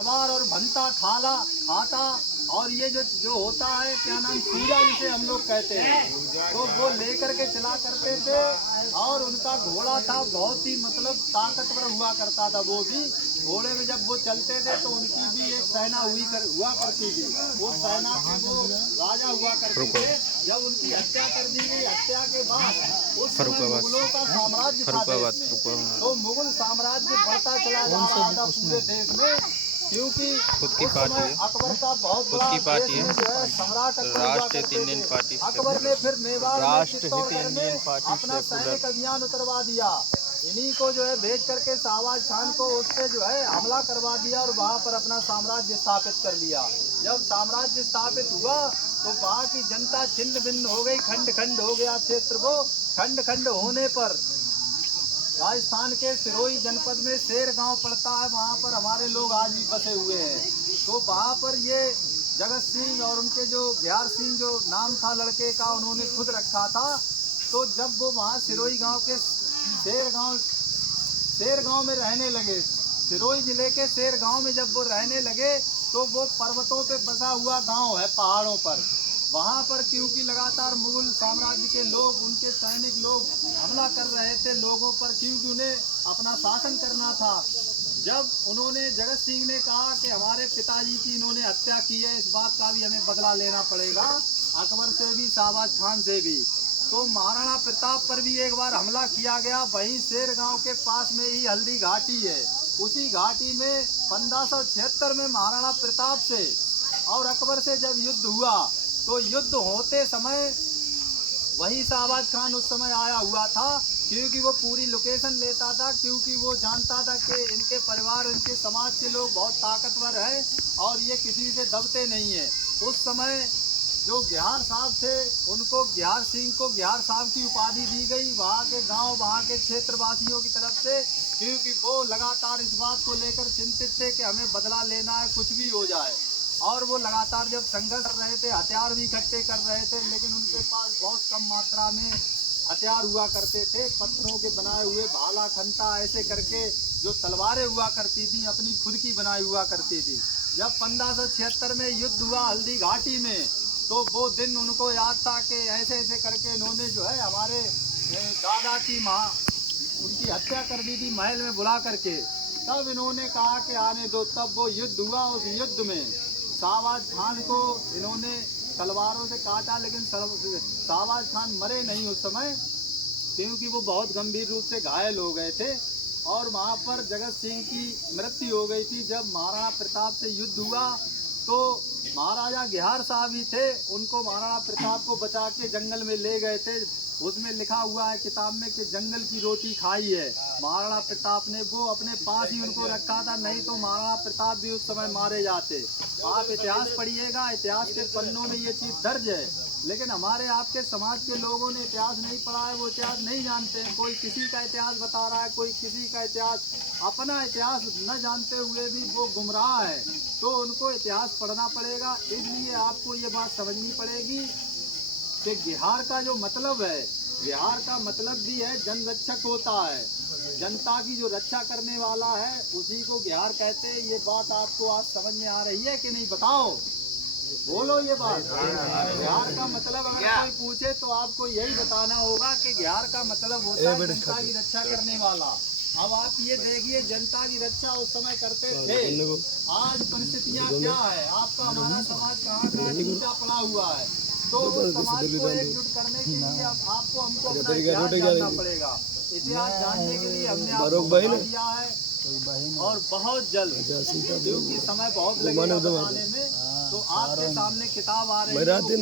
तलवार और भंता खाला खाता, और ये जो होता है क्या नाम सूजा जिसे हम लोग कहते हैं, तो वो लेकर के चला करते थे। और उनका घोड़ा था बहुत ही मतलब ताकतवर हुआ करता था। वो भी घोड़े में जब वो चलते थे तो उनकी भी एक सेना हुआ करती थी। वो सेना के वो राजा हुआ करते थे। जब उनकी हत्या कर दी गई, हत्या के बाद उस समय मुगलों का साम्राज्य था देश में। तो मुगल साम्राज्य बढ़ता चला जा रहा था पूरे देश में, क्योंकि खुद की पार्टी है, अकबर का बहुत बड़ा देश में जो है सम्राट राष्ट्रीय इंडियन पार्टी, अकबर ने फिर मेवाड़ में चित्तौड़गढ़ में अपना सैनिक अभियान उतरवा दिया। इन्हीं को जो है भेज करके शाहबाज खान को उस पे जो है हमला करवा दिया और वहाँ पर अपना साम्राज्य स्थापित कर लिया। जब साम्राज्य स्थापित हुआ तो वहाँ की जनता छिन्न भिन्न हो गई, खंड खंड हो गया क्षेत्र को। खंड खंड होने पर राजस्थान के सिरोही जनपद में शेर गांव पड़ता है, वहाँ पर हमारे लोग आज भी बसे हुए हैं। तो वहाँ पर ये जगत सिंह और उनके जो बिहार सिंह जो नाम था लड़के का, उन्होंने खुद रखा था। तो जब वो वहाँ सिरोही गांव के शेर गांव में रहने लगे, सिरोही जिले के शेर गांव में जब वो रहने लगे, तो वो पर्वतों पे बसा हुआ गांव है, पहाड़ों पर। वहाँ पर क्योंकि लगातार मुगल साम्राज्य के लोग, उनके सैनिक लोग हमला कर रहे थे लोगों पर, क्योंकि उन्हें अपना शासन करना था। जब उन्होंने जगत सिंह ने कहा कि हमारे पिताजी की इन्होंने हत्या की है, इस बात का भी हमें बदला लेना पड़ेगा, अकबर से भी शाहबाज खान से भी। तो महाराणा प्रताप पर भी एक बार हमला किया गया। वहीं शेर गांव के पास में ही हल्दी घाटी है, उसी घाटी में 1576 में महाराणा प्रताप से और अकबर से जब युद्ध हुआ, तो युद्ध होते समय वही शाहबाज खान उस समय आया हुआ था, क्योंकि वो पूरी लोकेशन लेता था, क्योंकि वो जानता था कि इनके परिवार, इनके समाज के लोग बहुत ताकतवर हैं और ये किसी से दबते नहीं है। उस समय जो ग्यार साहब थे, उनको ग्यार सिंह को ग्यार साहब की उपाधि दी गई वहाँ के गांव, वहाँ के क्षेत्रवासियों की तरफ से, क्योंकि वो लगातार इस बात को लेकर चिंतित थे कि हमें बदला लेना है, कुछ भी हो जाए। और वो लगातार जब संघर्ष कर रहे थे, हथियार भी इकट्ठे कर रहे थे, लेकिन उनके पास बहुत कम मात्रा में हथियार हुआ करते थे। पत्थरों के बनाए हुए भाला, खंता ऐसे करके जो तलवारें हुआ करती थी, अपनी खुद की बनाई हुआ करती थी। जब 1576 में युद्ध हुआ हल्दी घाटी में, तो वो दिन उनको याद था कि ऐसे ऐसे करके इन्होंने जो है हमारे दादा की माँ, उनकी हत्या कर दी थी महल में बुला करके। तब इन्होंने कहा कि आने दो। तब वो युद्ध हुआ। उस युद्ध में शाहबाज खान को इन्होंने तलवारों से काटा, लेकिन शाहबाज खान मरे नहीं उस समय, क्योंकि वो बहुत गंभीर रूप से घायल हो गए थे। और वहाँ पर जगत सिंह की मृत्यु हो गई थी। जब महाराणा प्रताप से युद्ध हुआ, तो महाराजा गिहार साहब ही थे, उनको महाराणा प्रताप को बचा के जंगल में ले गए थे। उसमें लिखा हुआ है किताब में कि जंगल की रोटी खाई है महाराणा प्रताप ने। वो अपने पास ही उनको रखा था, नहीं तो महाराणा प्रताप भी उस समय मारे जाते। आप इतिहास पढ़िएगा, इतिहास के पन्नों में ये चीज़ दर्ज है। लेकिन हमारे आपके समाज के लोगों ने इतिहास नहीं पढ़ा है, वो इतिहास नहीं जानते हैं। कोई किसी का इतिहास बता रहा है, कोई किसी का इतिहास, अपना इतिहास न जानते हुए भी वो गुमराह है। तो उनको इतिहास पढ़ना पड़ेगा। इसलिए आपको ये बात समझनी पड़ेगी कि बिहार का जो मतलब है, बिहार का मतलब भी है जन रक्षक होता है। जनता की जो रक्षा करने वाला है उसी को बिहार कहते हैं। ये बात आपको आज समझ में आ रही है कि नहीं, बताओ, बोलो ये बात। बिहार का मतलब अगर कोई पूछे तो आपको यही बताना होगा कि बिहार का मतलब होता है जनता की रक्षा करने वाला। अब आप ये देखिए, जनता की रक्षा उस समय करते थे। आज परिस्थितियाँ क्या है, आपका हमारा समाज कहाँ का टूटा पड़ा हुआ है। तो समाज को एकजुट करने के लिए आपको हमको अपना इतिहास जानना पड़ेगा। इतिहास जानने के लिए हमने आपको बता दिया है, और बहुत जल्द, क्योंकि समय बहुत लगेगा बताने में, तो आपके सामने किताब आ रही है।